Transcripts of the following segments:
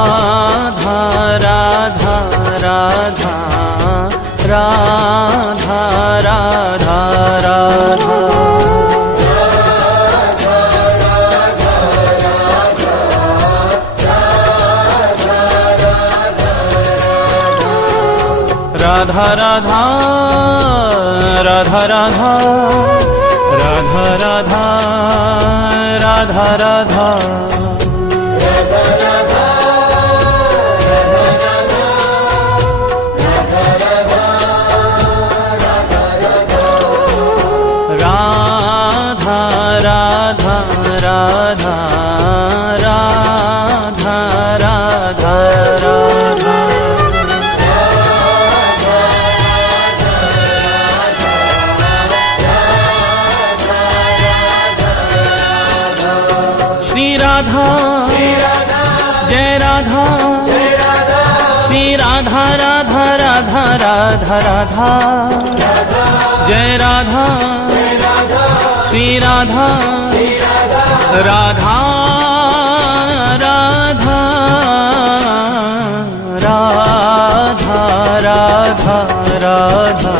राधा राधा राधा राधा राधा राधा राधा राधा राधा राधा राधा राधा राधा जय राधा श्री राधा राधा राधा राधा राधा जय राधा श्री राधा राधा राधा राधा राधा राधा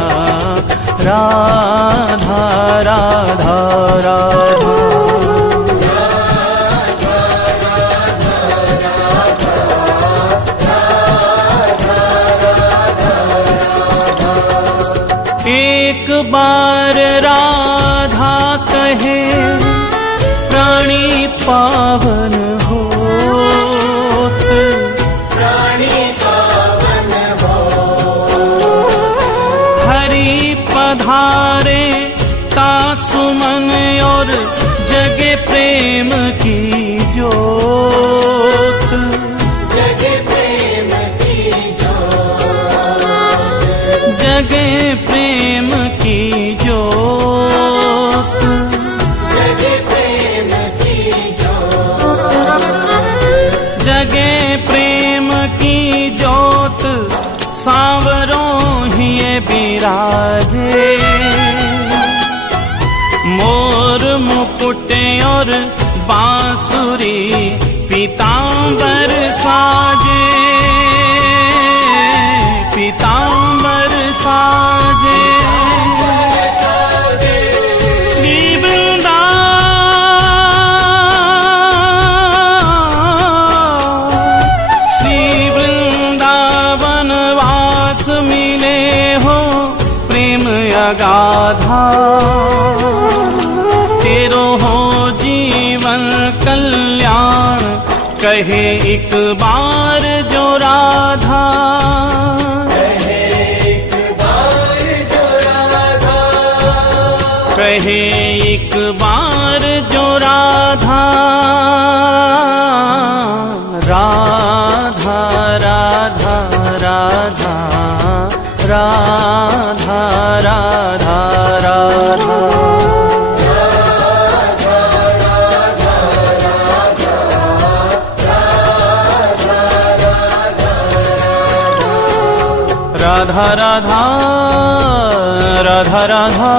राधा राधा राधा एक बार राधा कहे प्राणी पावन होत, प्राणी पावन होत। हरि पधारे का सुमन और जगे प्रेम की जोत, जगे प्रेम की जोत, जगे प्रेम की जोत, जगे प्रेम की जोत, जगे प्रेम की जोत। सांवरों ही बिराजे मोर मुकुट और बांसुरी पीतांबर साजे, पीतांबर साजे। श्री वृंदावन वास मिले हो प्रेम अगाधा, तेरो हो जीवन कल्याण कहे एक बार जो राधा, कहे एक बार जो राधा, कहे एक बार जो राधा। राधा राधा राधा राधा राधा राधा राधा राधा राधा राधा राधा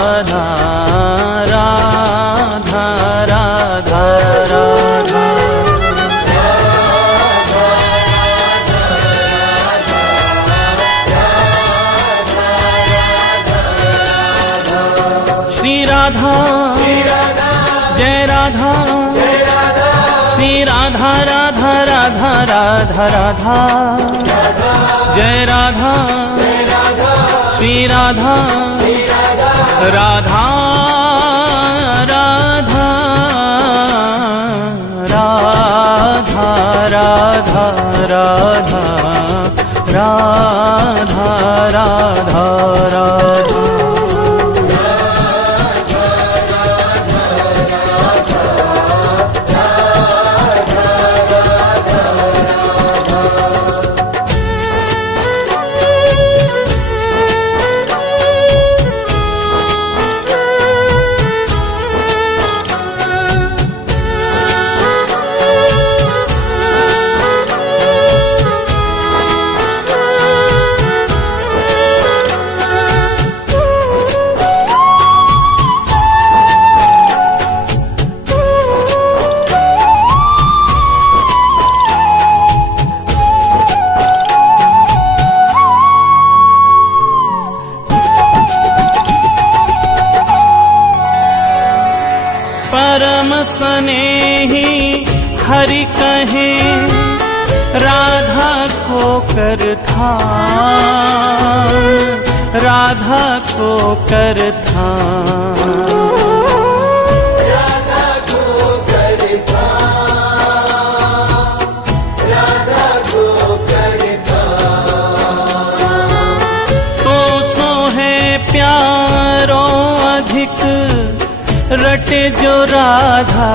राधा राधा राधा जय राधा श्री राधा राधा राधा राधा राधा जय राधा श्री राधा राधा राधा राधा राधा राधा राधा राधा राधा। स्नेही हरि कहे राधा को कर थान, राधा को कर थान। राधा को करता, राधा को करता। तो सो है प्यारो अधिक रटे जो राधा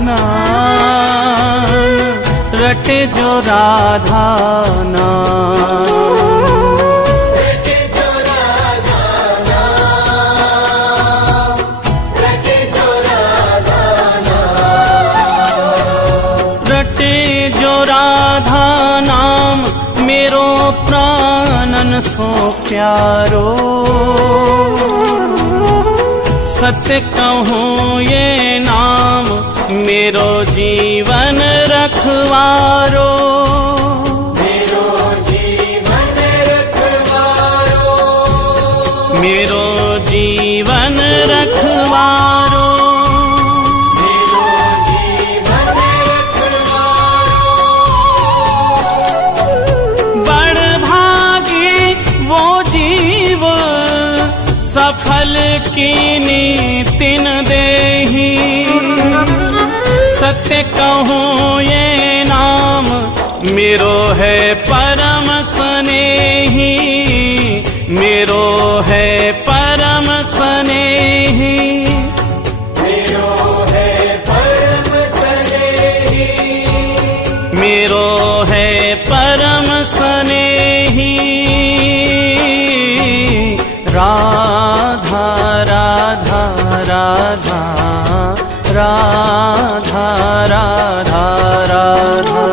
नाम, रटे जो राधा नाम। रटे जो राधा नाम, रटे जो राधा नाम। रटे जो राधा नाम मेरो प्राणन सो प्यारो। सत्य कहूँ ये नाम मेरो जीवन रखवारो, मेरो जीवन रखवारो, मेरो जीवन रखवारो। मेरो जीवन रखवारो। बड़ भागी वो जीव सफल कीनी तिन देही। सत्य कहूँ ये नाम मेरो है परम स्नेही, मेरो है परम स्नेही। मेरो है परम स्नेही, मेरो है परम स्नेही। राधा राधा राधा राधा राधा राधा।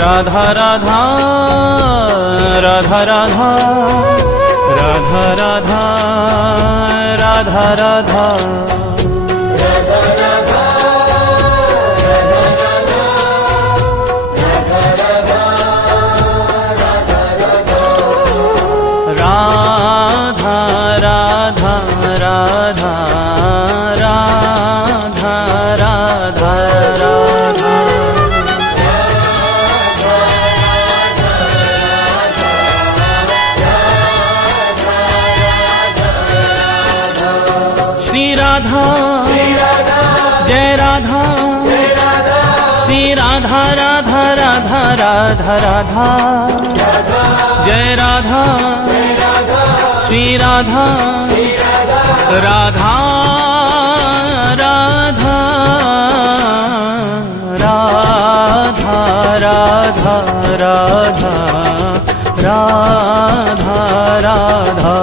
राधा राधा राधा राधा राधा राधा राधा राधा। जय राधा, श्री राधा राधा राधा राधा राधा। जय राधा, श्री राधा राधा राधा राधा राधा राधा राधा राधा राधा।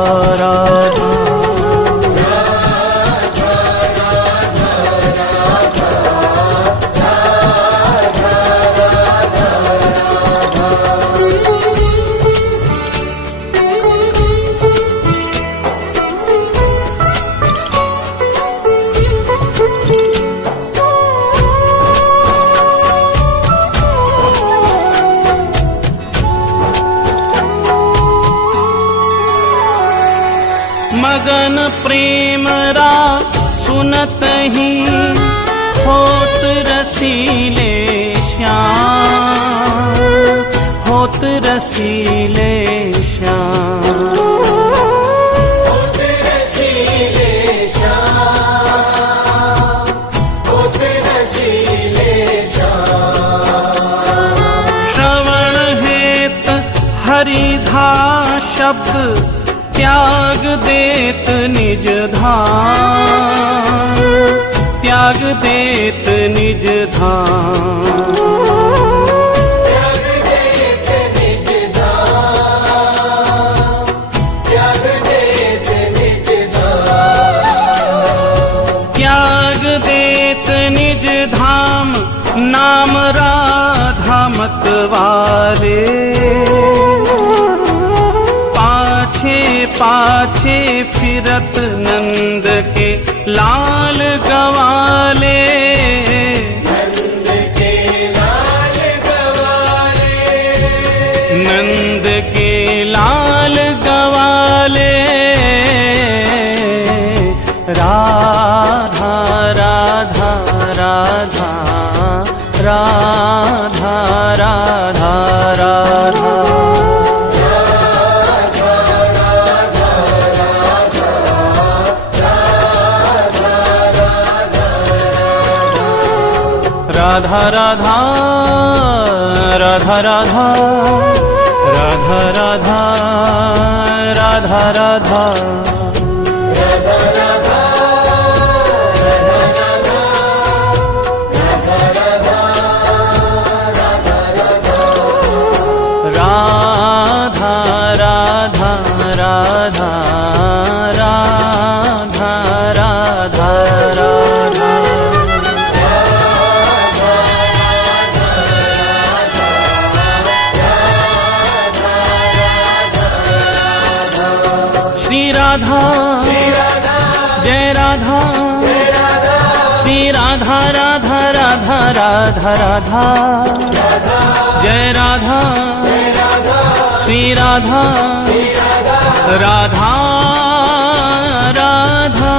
मगन प्रेम रा सुनत ही होत रसीले श्याम, होत रसीले श्याम। होत रसीले श्याम, होत रसीले श्याम। श्रवण हेत हरिधा शब्द त्याग देत निज धाम, त्याग देत निज धाम। त्याग देत निज धाम, त्याग देत निज धाम। त्याग देत निज धाम नाम राधा मत वाले। पाछे फिरत नंद के लाल गवाले, नंद के लाल गवाले, राधा राधा राधा राधा राधा राधा राधा राधा जय राधा श्री राधा राधा राधा राधा राधा जय राधा श्री राधा राधा राधा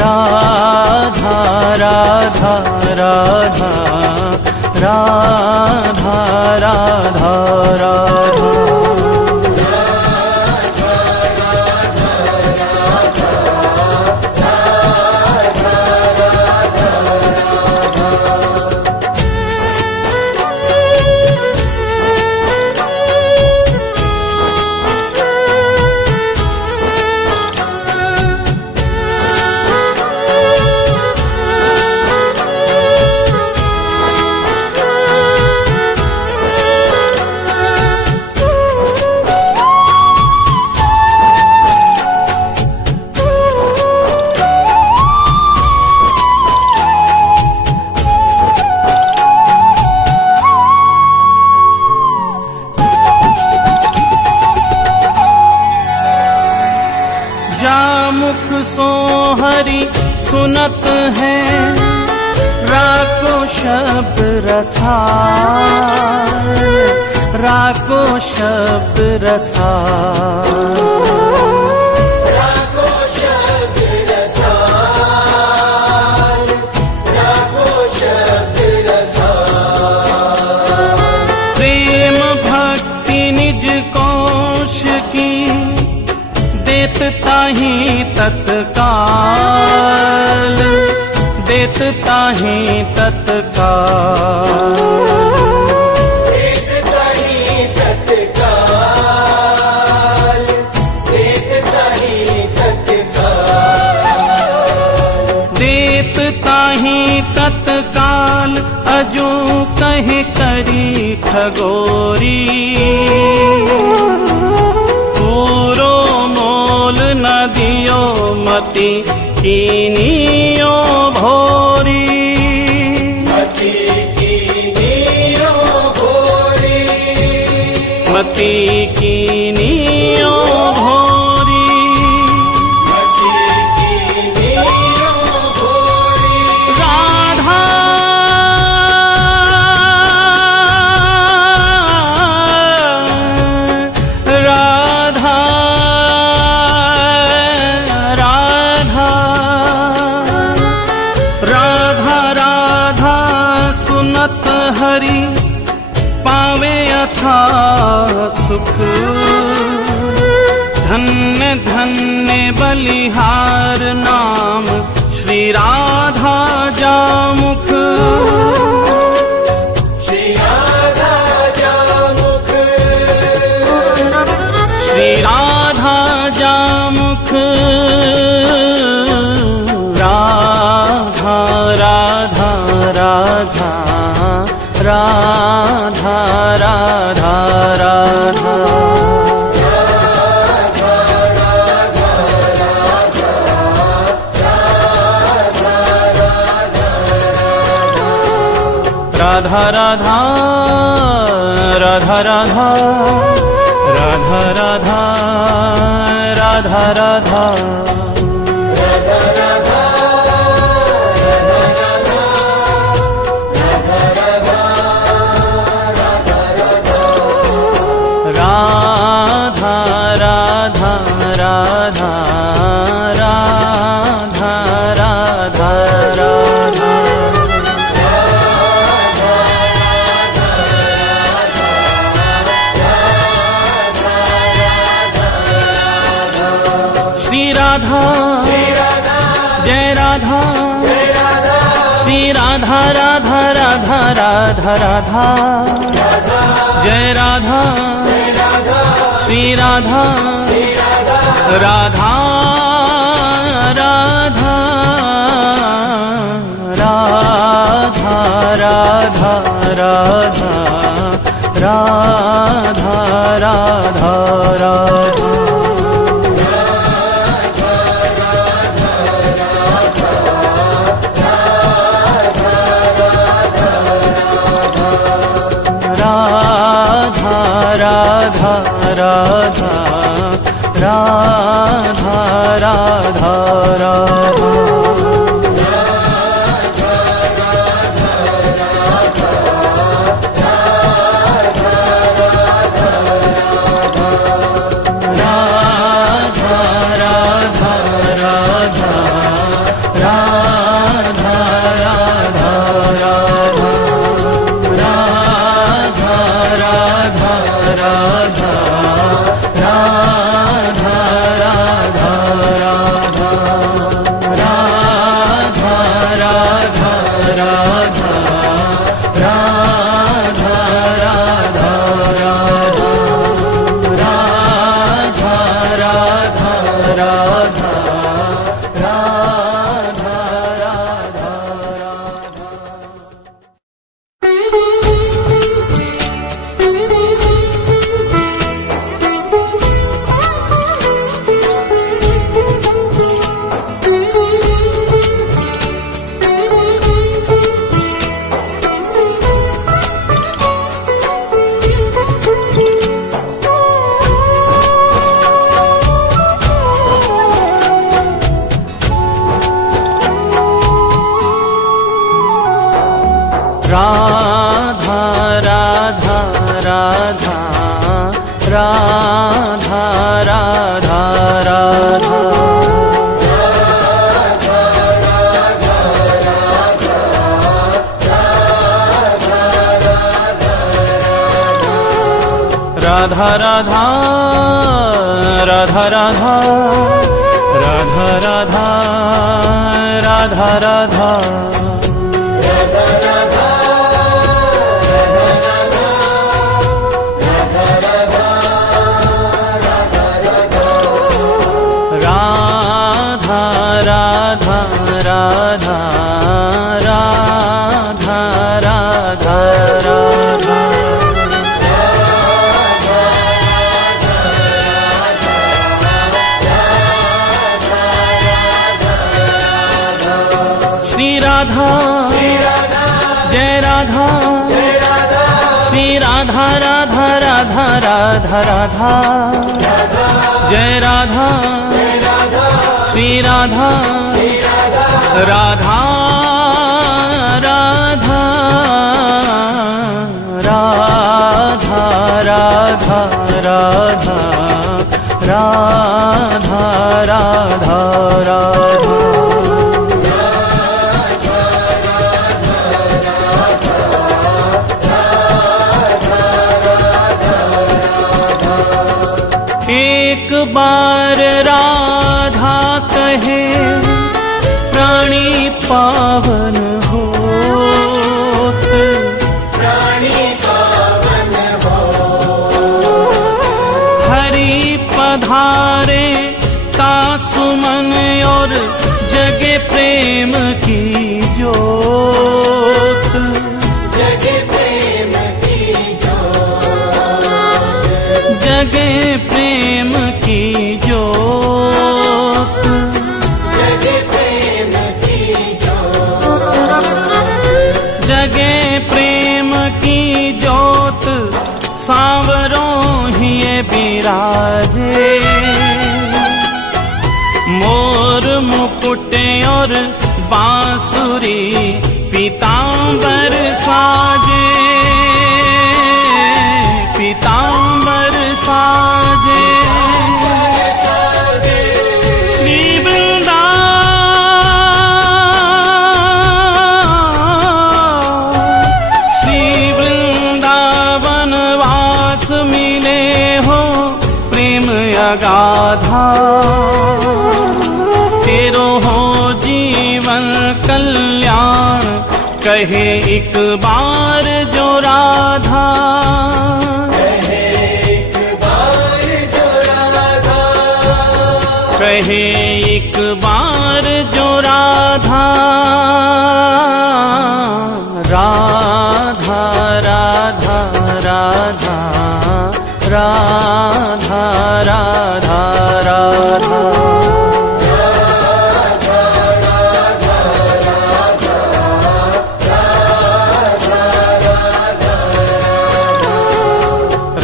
राधा राधा राधा राधा राधा राधा जामुख सो हरि सुनत है राको शब्द रसाल राको शब्द रसाल राको शब्द रसाल राको शब्द रसाल प्रेम भक्ति निज कोश की देत ताहि तत्काल देत ताहि तत्काल देत ताहि तत्काल देत ताहि तत्काल देत ताहि तत्काल अजो कहे करी ठगोरी न दियो मति कीनियो भोरी मति कीनियो भोरी मति कीनियो भोरी मति कीनियो भोरी राधा राधा राधा राधा सुनत हरि पावे अथा सुख धन्य धन्य बलिहार नाम श्री राधा जामुख श्री राधा जामुख श्री राधा जामुख राधा राधा राधा राधा राधा राधा राधा राधा राधा राधा राधा राधा राधा राधा श्री राधा जय राधा श्री राधा राधा राधा राधा राधा राधा, जय राधा श्री राधा, राधा राधा राधा राधा राधा राधा राधा राधा। राधा राधा राधा राधा राधा। राधा राधा राधा राधा राधा राधा। राधा राधा राधा राधा राधा राधा राधा राधा। श्री राधा जय राधा, श्री राधा राधा राधा राधा राधा, जय राधा श्री राधा, राधा राधा राधा राधा राधा राधा राधा राधा। एक बार राधा कहे प्राणी पावन होत, प्राणी पावन हो, हरि पधारे का सुमन और जगे प्रेम की जोत, जगे प्रेम की जोत, जगे प्रेम की जोत, जगे प्रेम की जोत, जगे प्रेम की जोत, सांवरों ही ये बिराजे, मोर मुकुट और बांसुरी पीतांबर साजे, पीतांबर साजे। श्री वृंदावन वास मिले हो प्रेम अगाधा, तेरो हो जीवन कल्याण कहे एक बार जो राधा, कहे एक बार जो राधा, राधा राधा राधा राधा राधा राधा।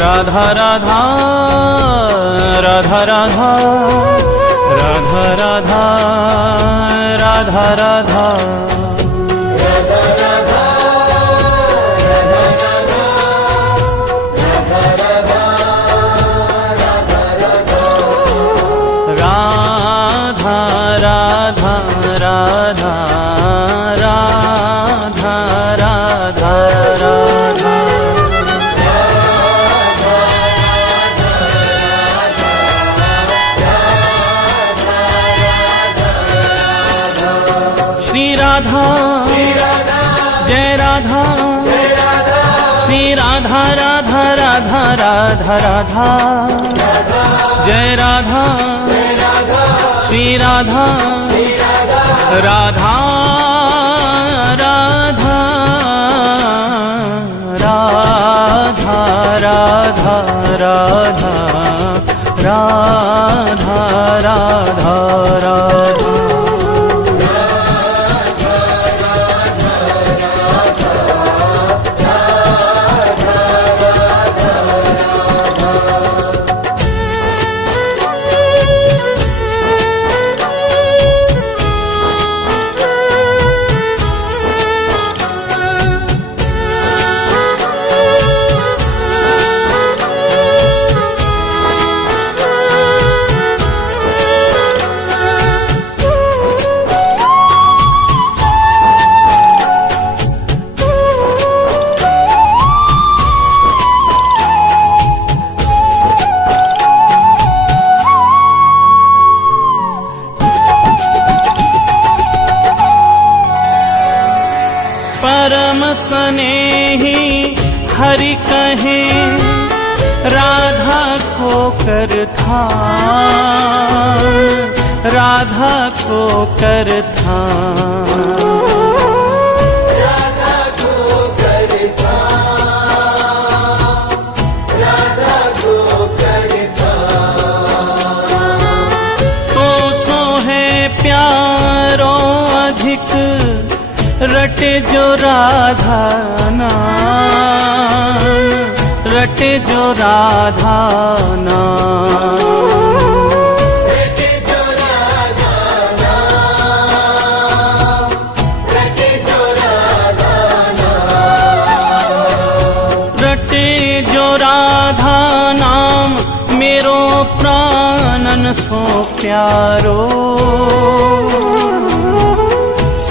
राधा राधा राधा राधा राधा राधा राधा राधा। श्री राधा जय राधा, श्री राधा राधा राधा राधा राधा, जय राधा श्री राधा, राधा राधा राधा राधा राधा राधा राधा राधा। परम स्नेही हरि कहे राधा को कर ध्यान, राधा को कर ध्यान, राधा को कर ध्यान, राधा को कर ध्यान। तो सो है प्यारो अधिक रटे जो राधा नाम, रटे जो राधा नाम, रटे जो राधा नाम, रटे जो राधा नाम, रटे जो राधा नाम मेरो प्राणन सो प्यारो।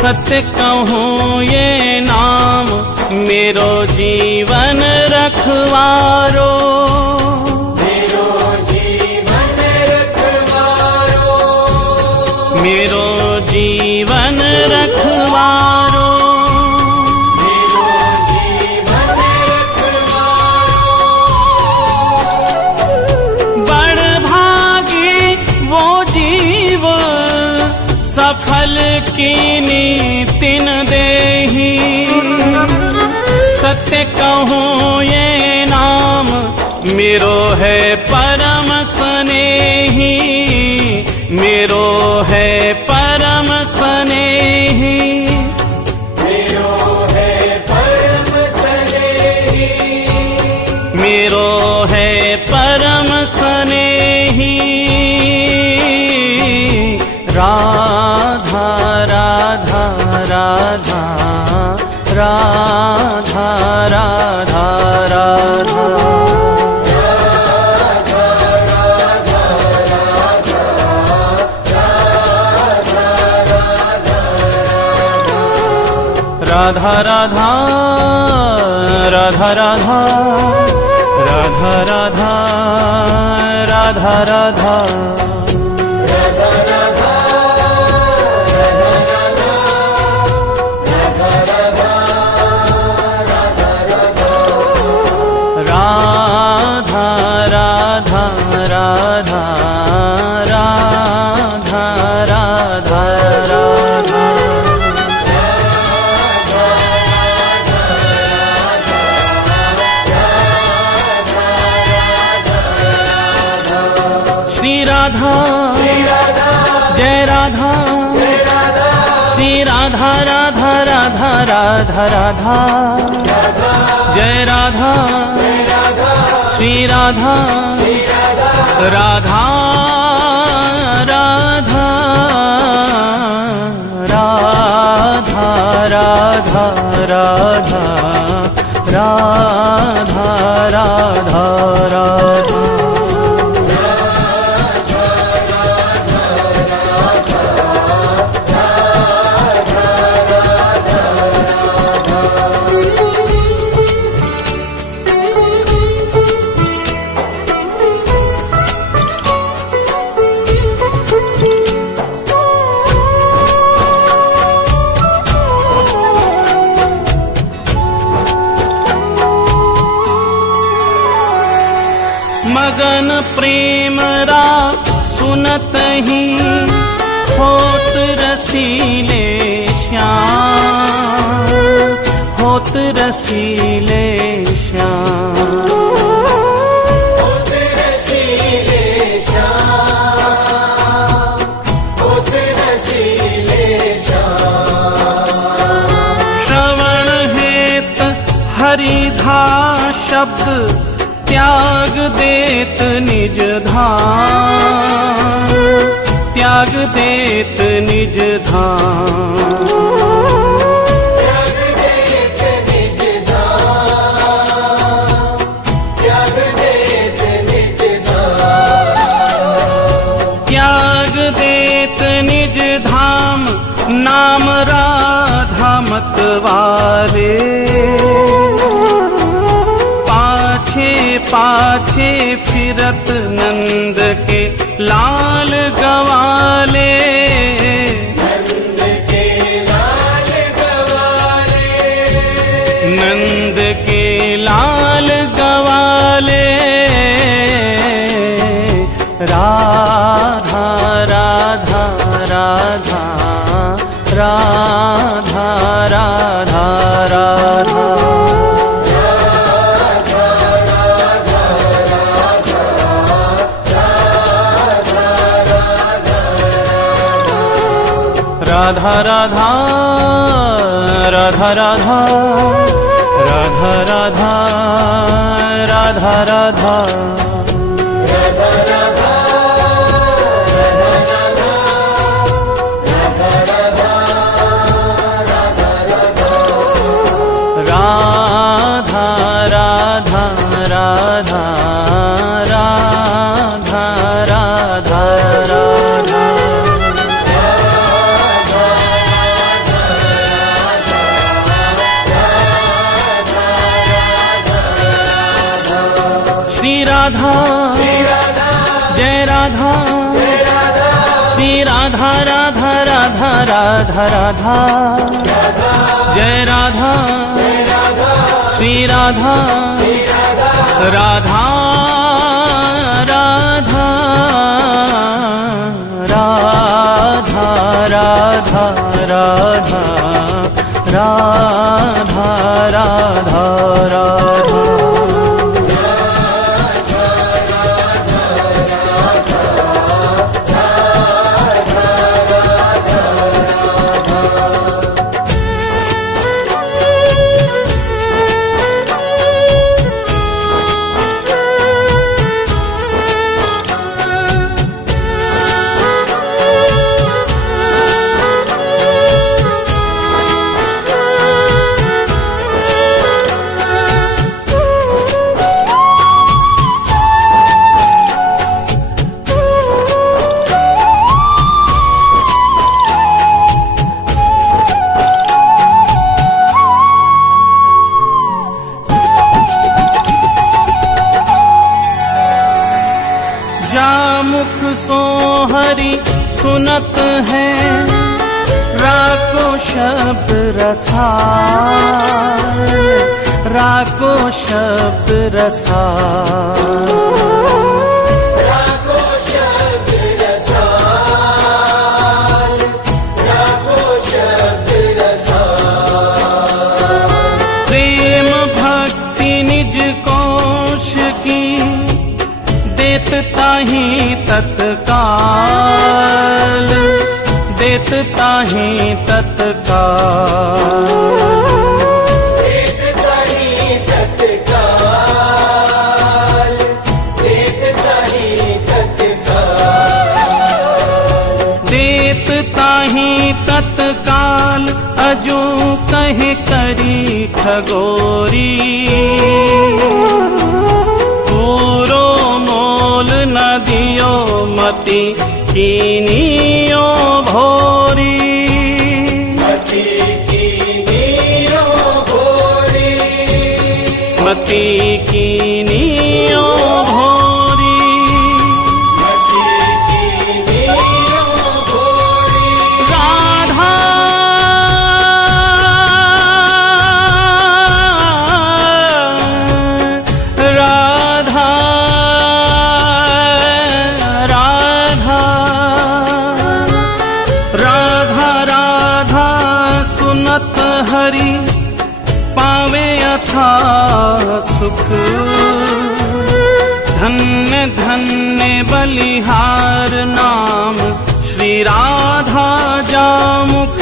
सत्य कहूँ ये नाम मेरो जीवन रखवारो, मेरो जीवन रखवारो, मेरो जीवन रखवारो, मेरो जीवन रखवारो। बड़ भागी वो जीव सफल कीनी तिन देही। सत्य कहूँ ये नाम मेरो है परम स्नेही, मेरो है परम स्नेही, मेरो है परम स्नेही, मेरो है परम स्नेही। राधा राधा राधा राधा राधा राधा। राधा राधा राधा राधा राधा राधा राधा राधा। राधा राधा जय राधा श्री राधा राधा राधा राधा राधा जय राधा श्री राधा राधा राधा राधा राधा राधा राधा राधा राधा मगन प्रेम रा सुनत ही होत रसीले श्याम होत रसीले श्याम श्रवण हेत हरिधा शब्द त्याग देत निज धाम त्याग देत निज धाम त्याग देत निज धाम नाम राधा मतवारे पाछे फिरत नंद के लाल गवाले नंद के लाल गवाले राधा राधा राधा राधा राधा राधा राधा राधा राधा राधा राधा राधा राधा राधा जय राधा श्री राधा राधा राधा राधा राधा जय राधा श्री राधा राधा राधा राधा राधा राधा राधा राधा राधा जामुख सो हरि सुनत है राको शब्द रसाल राको शब्द रसाल प्रेम भक्ति निज कोश की देत ताहि तत्काल, देत ताहि तत्काल, देत ताहि तत्काल, देत ताहि तत्काल, देत ताहि तत्काल, अजू कहे करी ठगोरी, पूरो मोल न दियो मति कीनियो भोरी, मति कीनियो भोरी, मति कीनियो भोरी, मति कीनियो भोरी, राधा राधा राधा राधा राधा सुनत हरि पावे अथा सुख, धन्य धन्य बलिहार नाम श्री राधा जामुख,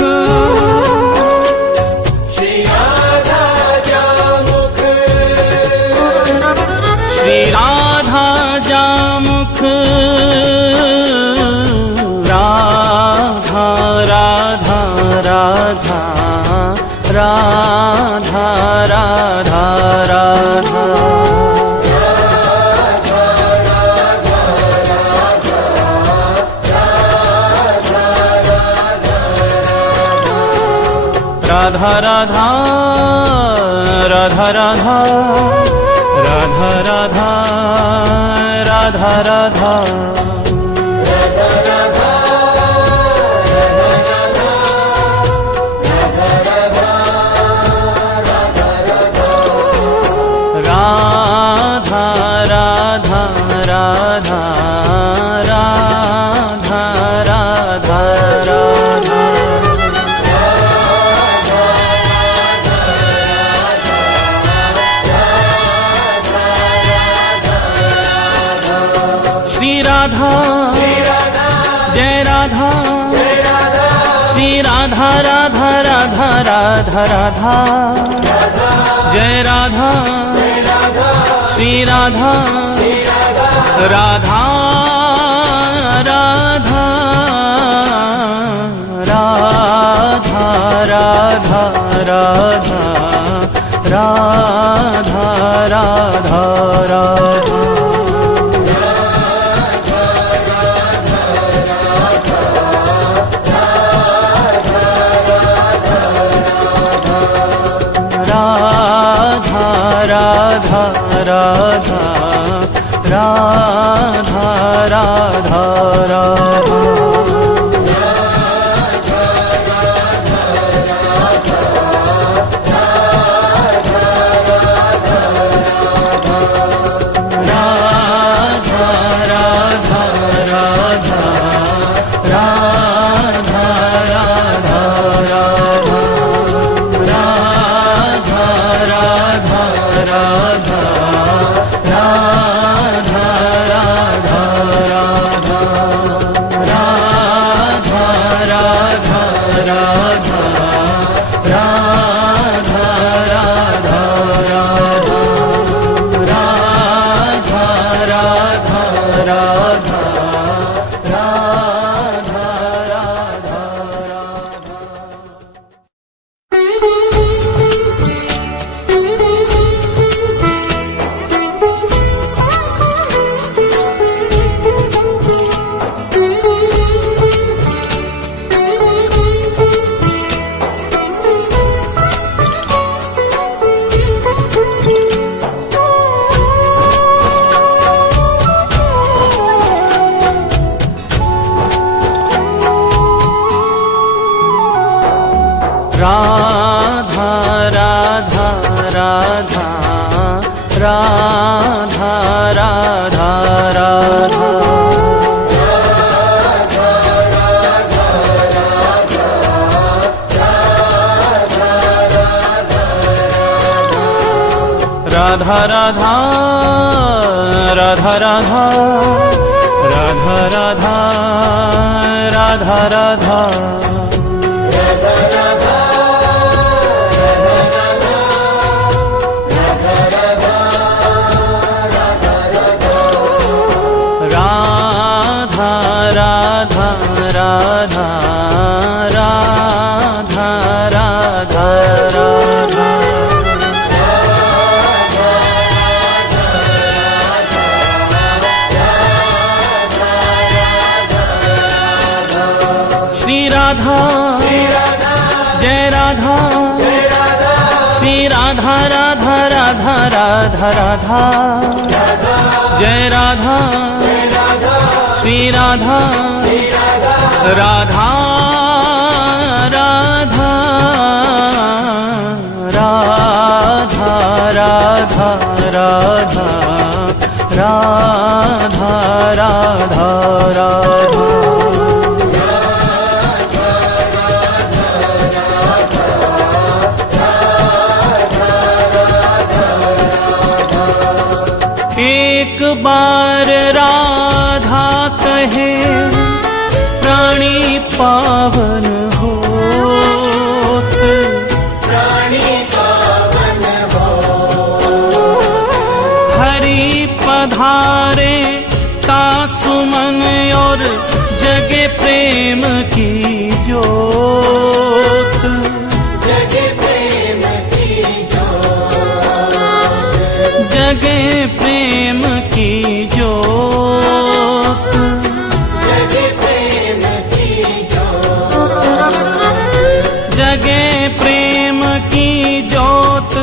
श्री राधा जामुख, श्री राधा जामुख, राधा राधा राधा राधा राधा राधा, राधा राधा राधा राधा राधा राधा राधा राधा, राधा राधा राधा राधा राधा राधा, श्री राधा जय राधा, श्री राधा राधा राधा राधा राधा, जय राधा श्री राधा, राधा राधा राधा राधा राधा राधा राधा राधा, राधा राधा राधा राधा राधा राधा, राधा राधा राधा राधा राधा राधा, राधा राधा राधा राधा राधा राधा, राधा राधा राधा राधा राधा राधा, राधा राधा राधा राधा राधा राधा। राधा राधा राधा राधा राधा राधा, राधा राधा राधा राधा राधा राधा राधा राधा जय राधा श्री राधा राधा राधा राधा राधा जय राधा श्री राधा राधा राधा राधा राधा राधा राधा राधा राधा एक बार राधा कहे प्राणी पावन होत, प्राणी पावन हो हरि पधारे का सुमन और जगे प्रेम की जोत, जगे प्रेम की जोत, जगे प्रेम की जोत, जगे प्रेम की जोत, जगे प्रेम की जोत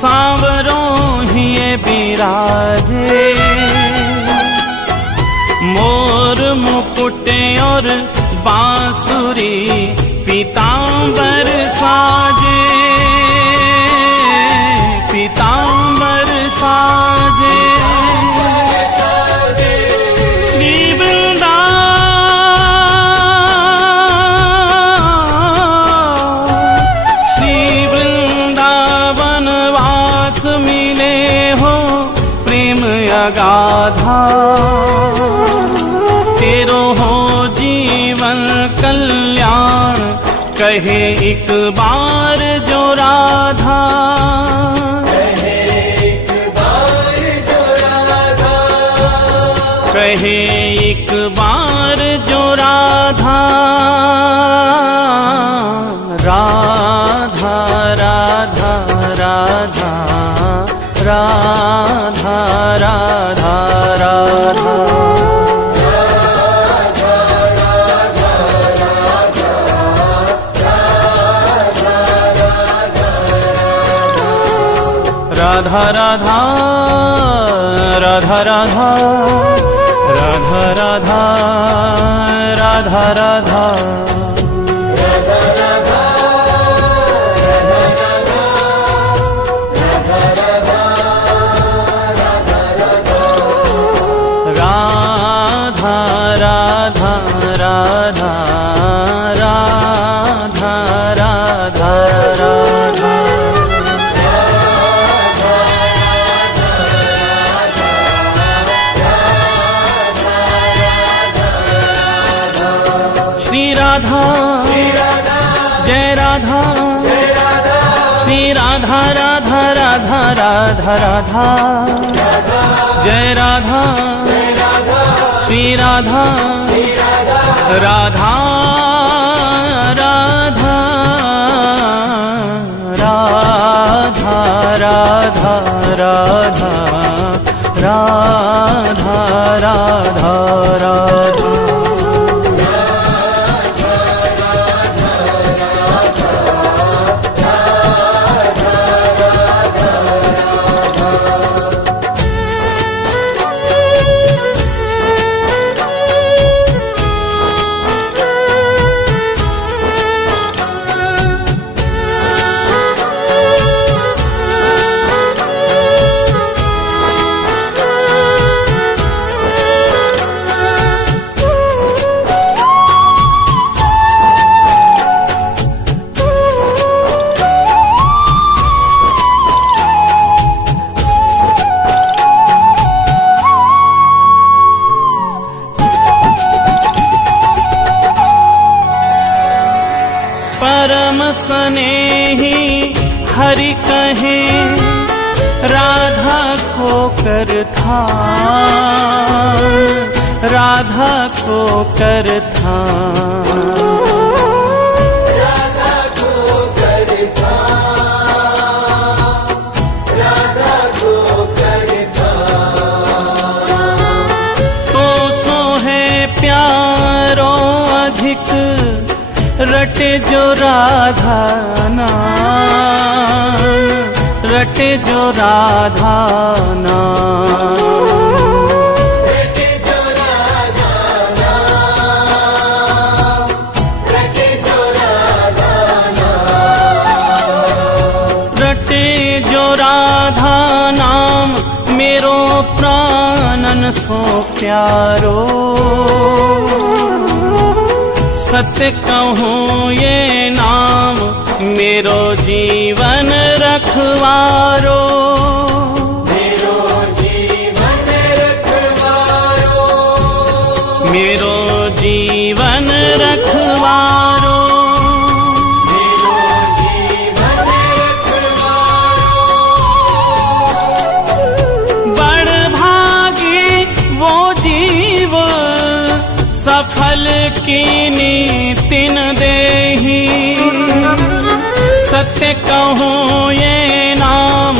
सांवरों ही बिराजे, मोर मुकुट और बांसुरी पीतांबर साजे, पीतांबर साजे श्री वृंदावन वास मिले हो प्रेम अगाधा, तेरो हो जीवन कल्याण कहे एक बार जो राधा, कहे एक बार जो राधा, कहे एक बार जो राधा, राधा राधा राधा राधा राधा राधा राधा राधा राधा राधा राधा राधा राधा राधा जय राधा श्री राधा राधा राधा राधा राधा जय राधा श्री राधा राधा राधा राधा राधा राधा राधा राधा राधा स्नेही हरि कहे राधा को कर थान, राधा को कर थान। राधा को करता, राधा को करता। तो सो है प्यारो अधिक रटे जो राधा नाम, रटे जो राधा नाम। रटे जो राधा नाम, रटे जो राधा नाम। रटे जो राधा नाम मेरो प्राणन सो प्यारो। सत्य कहूँ ये नाम मेरो जीवन रखवारो, मेरो जीवन रखवारो, मेरो जीवन रखवारो। मेरो जीवन रखवारो। बड़ भागी वो जीव सफल कीनी तिन देही। सत्य कहूँ ये नाम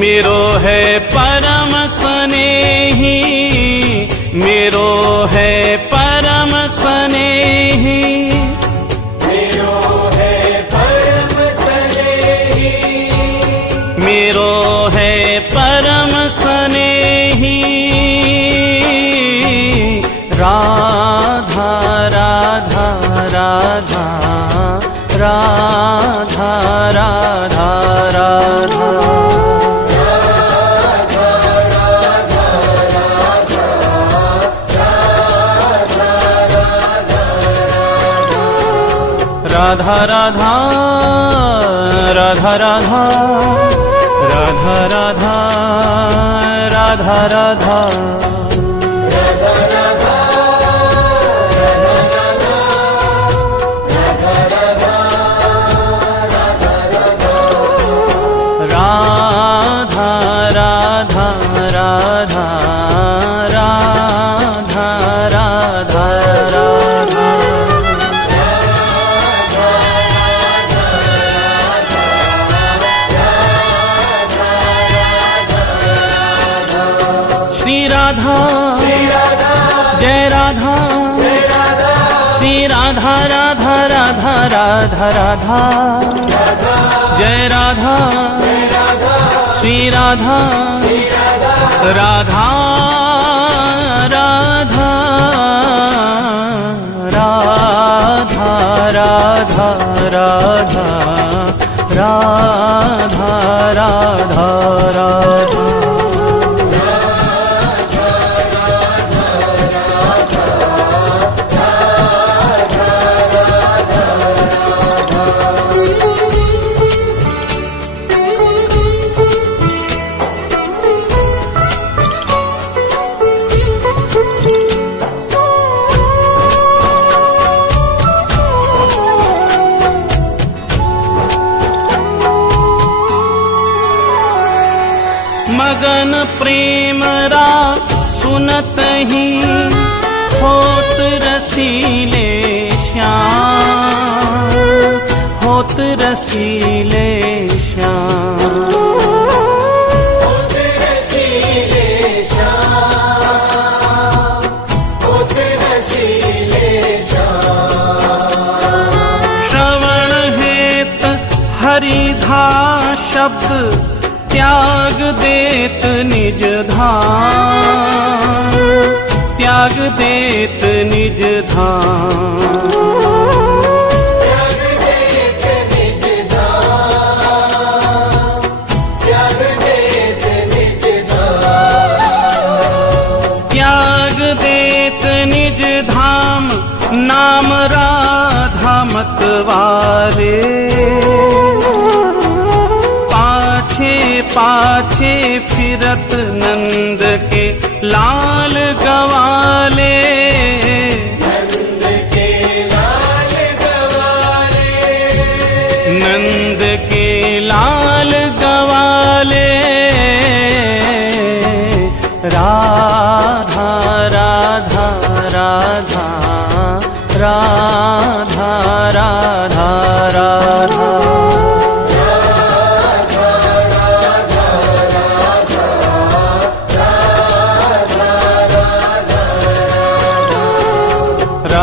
मेरो है परम स्नेही, मेरो है परम स्नेही। मेरो है परम स्नेही, मेरो है परम स्नेही। राधा राधा राधा राधा राधा राधा। राधा राधा राधा राधा राधा राधा राधा राधा। राधा राधा राधा राधा राधा राधा। श्री राधा जय राधा, श्री राधा राधा राधा राधा राधा। जय राधा श्री राधा राधा राधा राधा राधा राधा राधा राधा राधा। मगन प्रेम रा सुनत ही होत रसीले श्याम, होत रसीले श्याम। श्रवण हेत हरिधा शब्द त्याग देत निज धाम, त्याग देत निज धाम। त्याग देत निज धाम, त्याग देत निज धाम। त्याग देत निज धाम नाम राधा मतवारे। पाछे फिरत नंद के लाल गवाले, नंद के लाल गवाले,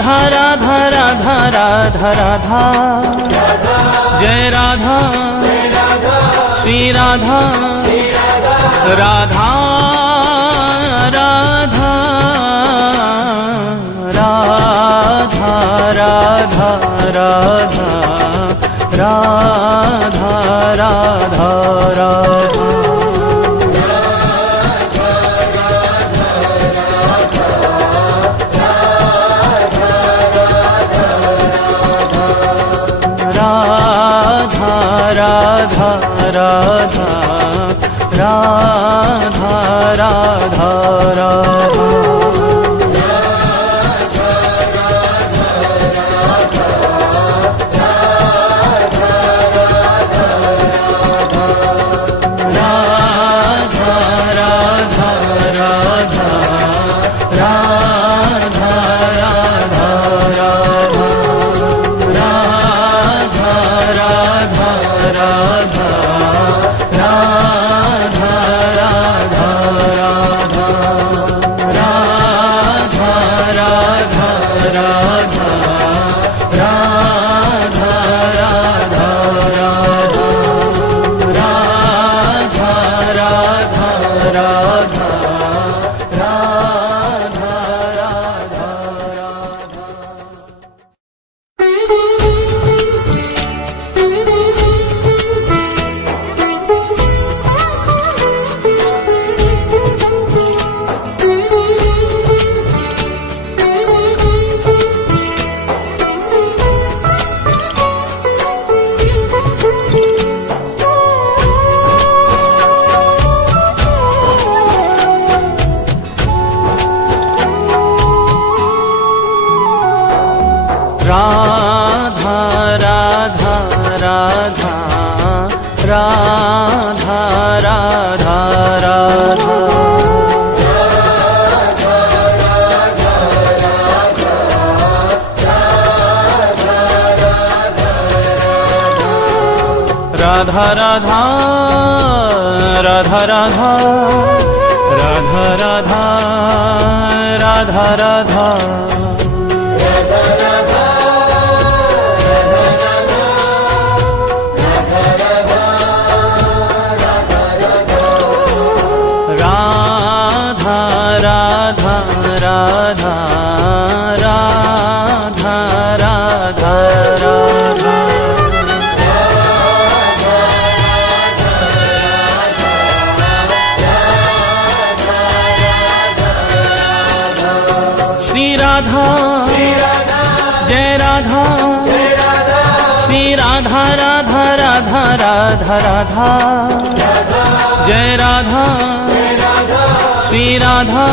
राधा राधा राधा राधा राधा, जय राधा श्री राधा, राधा राधा राधा राधा राधा राधा राधा राधा। राधा राधा राधा राधा राधा। राधा राधा राधा राधा राधा राधा। राधा राधा राधा राधा राधा राधा राधा राधा। श्री राधा जय राधा, श्री राधा राधा राधा राधा राधा, जय राधा श्री राधा,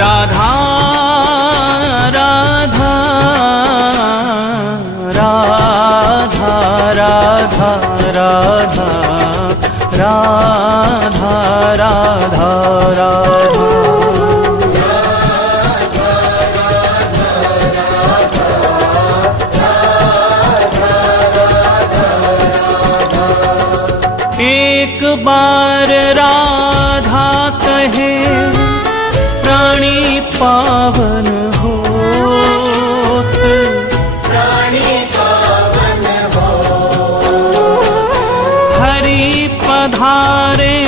राधा राधा राधा राधा राधा राधा राधा राधा। एक बार राधा कहे प्राणी पावन होत, प्राणी पावन हो, हरि पधारे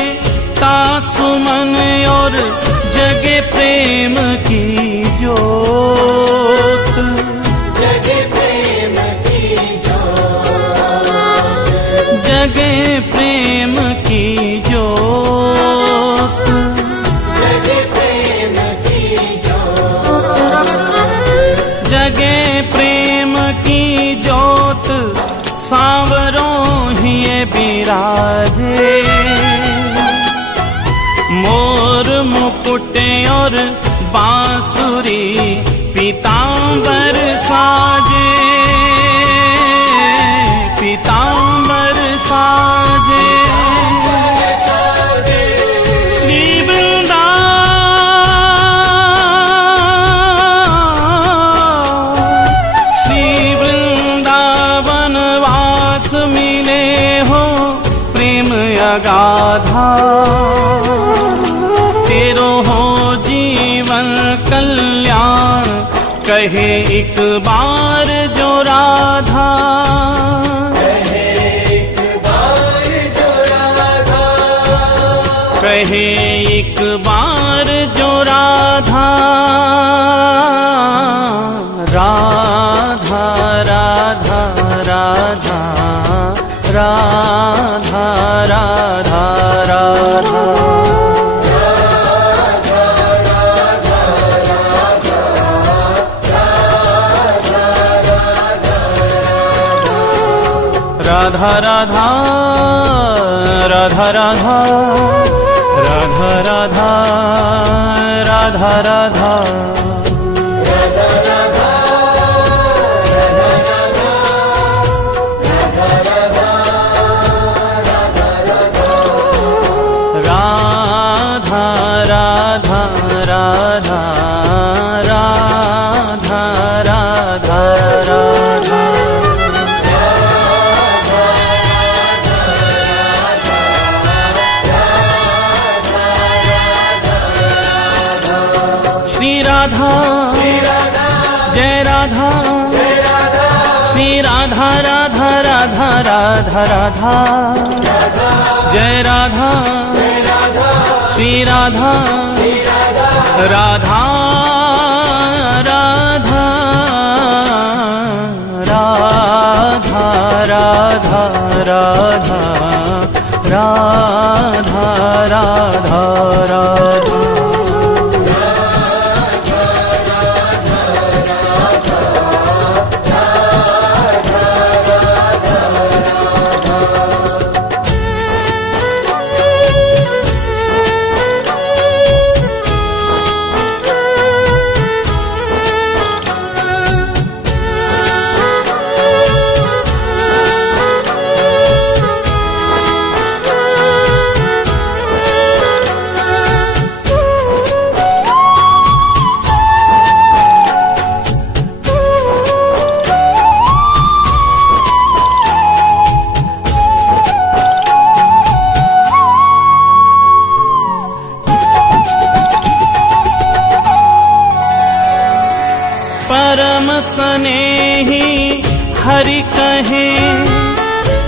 का सुमन और जगे प्रेम की जोत, जगे प्रेम की जोत, जगे प्रेम की जोत, जगे प्रेम की जोत, जगे प्रेम की जोत, सांवरों ही बिराजे, मोर मुकुट और बांसुरी पीतांबर साजे, पीतांबर साजे। श्री वृंदावन वास मिले हो प्रेम अगाधा, तेरो हो जीवन कल्याण कहे एक बार जो राधा, एक बार जो राधा, कहे एक बार जो राधा, राधा राधा राधा राधा राधा राधा। राधा राधा राधा राधा राधा राधा राधा राधा। श्री राधा जय राधा, श्री राधा राधा राधा राधा राधा, जय राधा श्री राधा, राधा राधा राधा राधा राधा राधा राधा राधा। परम स्नेही हरि कहे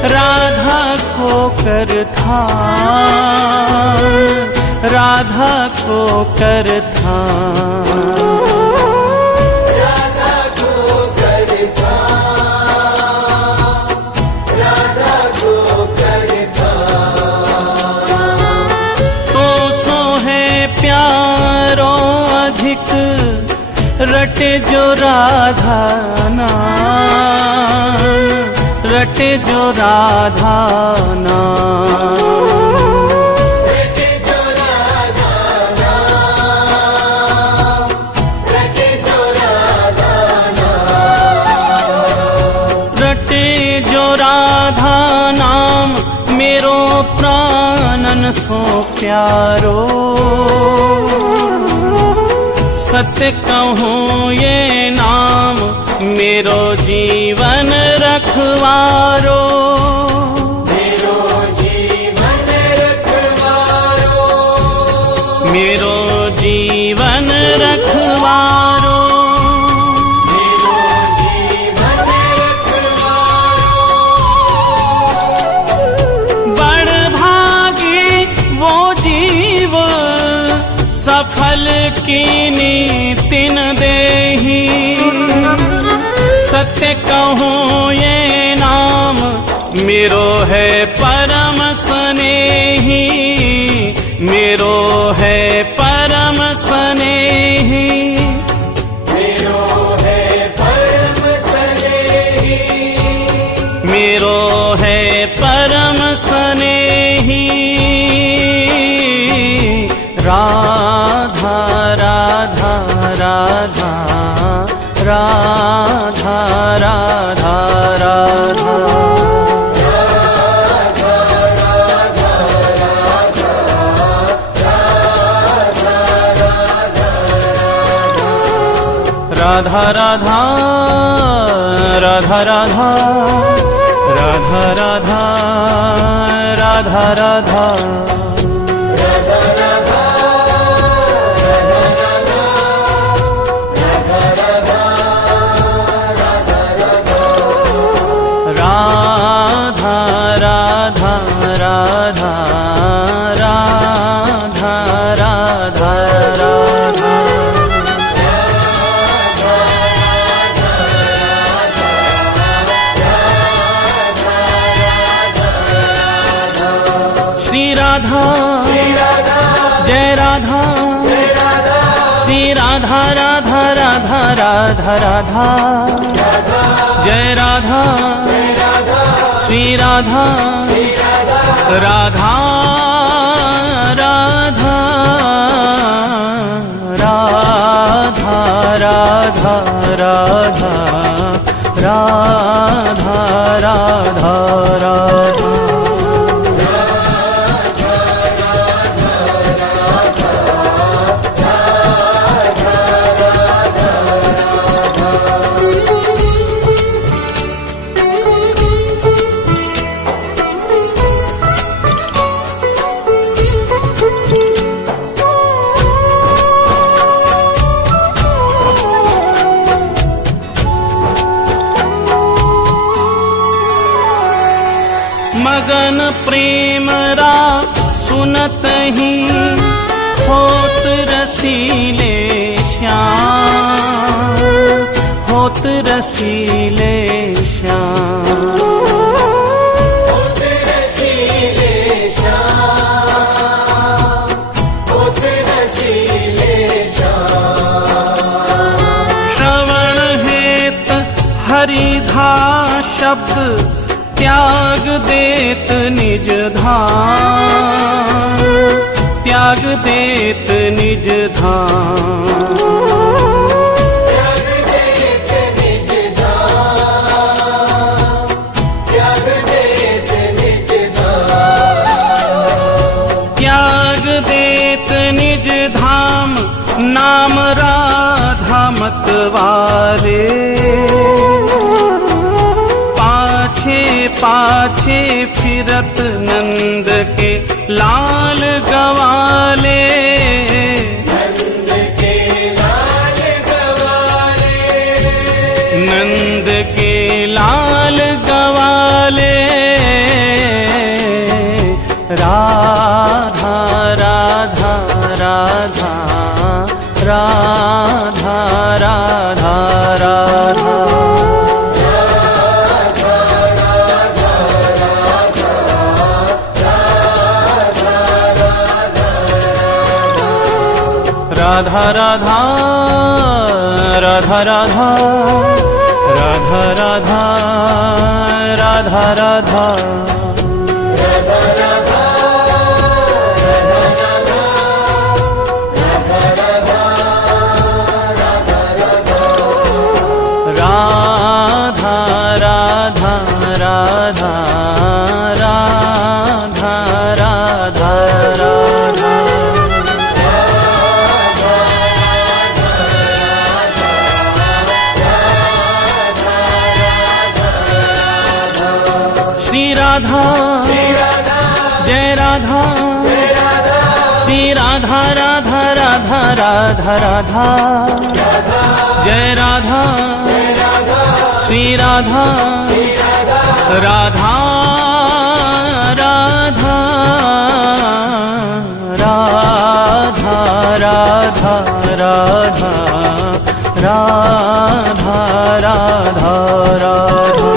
राधा को कर था, राधा को कर था, राधा को करता, राधा को करता। तो सो है प्यारो अधिक रटे जो राधा नाम, रटे जो राधा नाम, रटे जो राधा नाम, रटे जो राधा नाम, रटे जो राधा नाम मेरो प्राणन सो प्यारो। सत्य कहूँ ये नाम मेरो जीवन रखवारो, मेरो जीवन रखवारो, मेरो जीवन रखवारो, मेरो जीवन रखवारो। बड़ भागी वो जीव सफल कीनी तिन देही। सत्य कहूँ ये नाम मेरो है परम स्नेही, मेरो है परम स्नेही, मेरो है परम स्नेही, मेरो है परम स्नेही। राधा राधा राधा राधा राधा राधा। राधा राधा राधा राधा राधा राधा राधा राधा। राधा राधा राधा जय राधा श्री राधा राधा राधा राधा राधा जय राधा श्री राधा राधा राधा राधा राधा राधा राधा राधा राधा मगन प्रेम रा सुनत ही होत रसीले श्याम होत रसीले श्याम श्रवण हेत हरिधा शब्द त्याग देत निज धाम त्याग देत निज धाम त्याग देत निज धाम नाम राधा मतवारे पाछे फिरत नंद के लाल गवाले नंद के लाल गवाले नंद के लाल गवाले राधा राधा राधा राधा राधा राधा राधा राधा राधा राधा राधा राधा राधा राधा राधा जय राधा श्री राधा राधा राधा राधा राधा जय राधा श्री राधा राधा राधा राधा राधा राधा राधा राधा राधा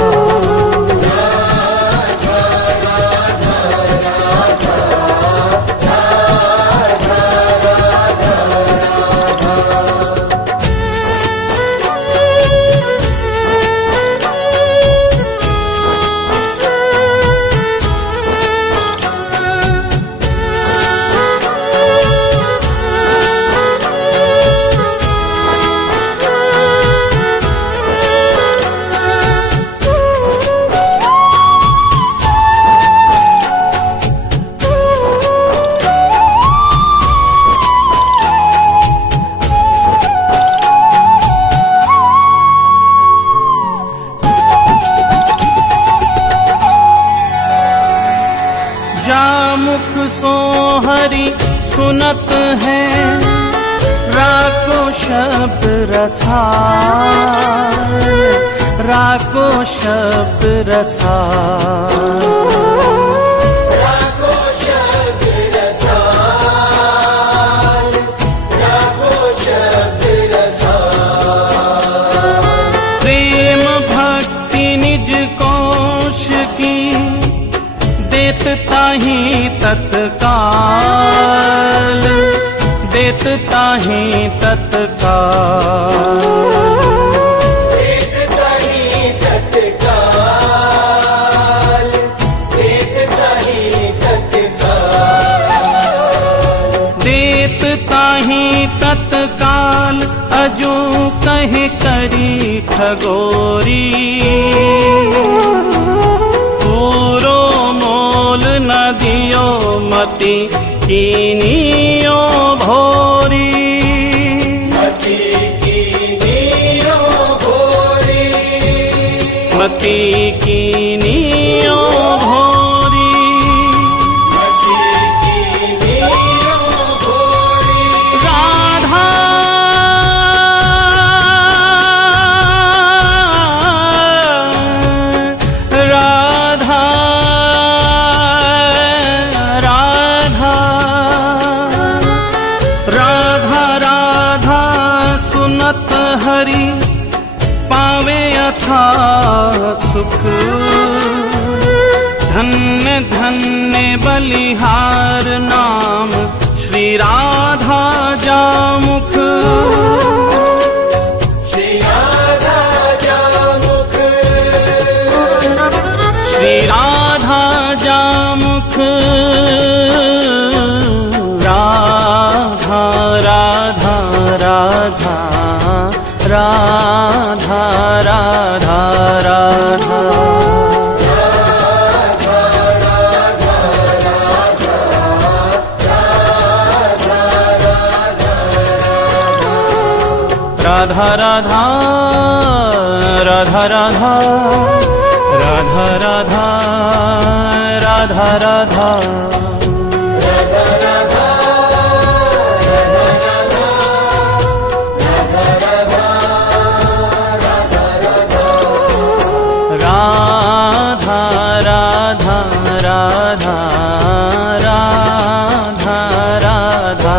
मुख सो हरि सुनत है राको शब्द रसाल राको शब्द रसाल राको शब्द रसाल राको शब्द रसाल प्रेम भक्ति निज कोश की देत ताही तत्काल देत ताहि तत्काल। देत ताहि तत्काल, देत ताहि तत्काल। देत ताहि तत्काल अजू कहि करी ठगोरी। पूरो मोल न दियो मति कीनियो भोरी। मति कीनियो भोरी, मति कीनियो भोरी। मति कीनियो भोरी। राधा राधा राधा राधा राधा सुनत हरि पावे अथा सुख। धन्य धन्य बलिहार नाम श्री राधा जामुख। श्री राधा जामुख, श्री राधा जामुख। राधा राधा राधा राधा राधा राधा। राधा राधा राधा राधा राधा राधा राधा राधा। राधा राधा राधा राधा राधा राधा।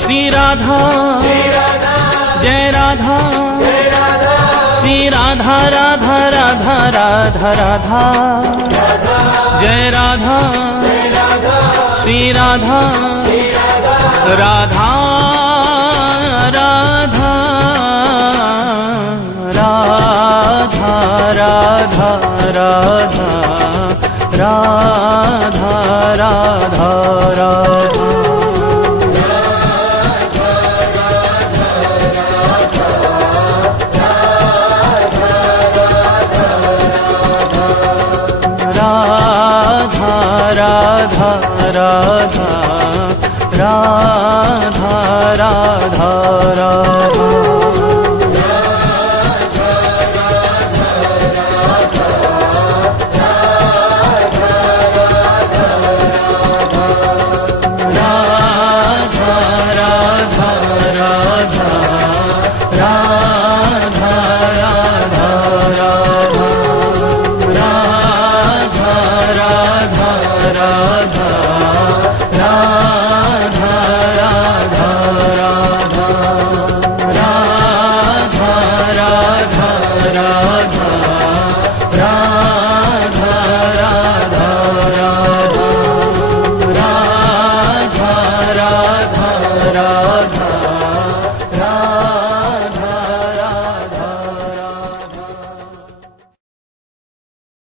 श्री राधा जय राधा, श्री राधा राधा राधा राधा राधा। जय राधा श्री राधा राधा राधा राधा राधा